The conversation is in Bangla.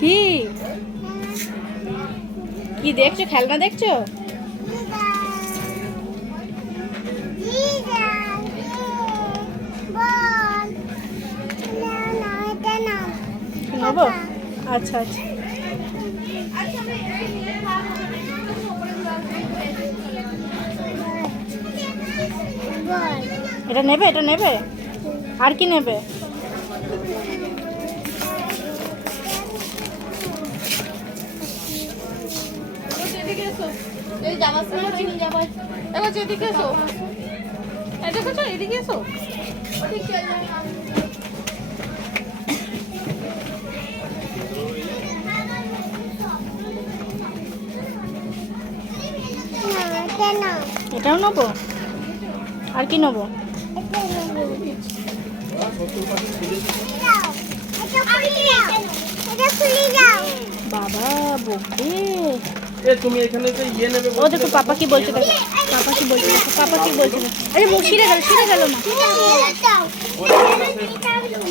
কি কি দেখছো? খেলনা দেখছো? নেবো? আচ্ছা আচ্ছা। এটা নেবে? এটা নেবে? আর কি নেবে? এটাও নেবো? আর কি নেবো? বাবা বকবে। তুমি এখানে তো ইয়ে নেবে। ও দেখো পাপা কি বলছে, দেখো পাপা কি বলছে, দেখো পাপা কি বলছে। আরে মুখ ছিঁড়ে গেল না।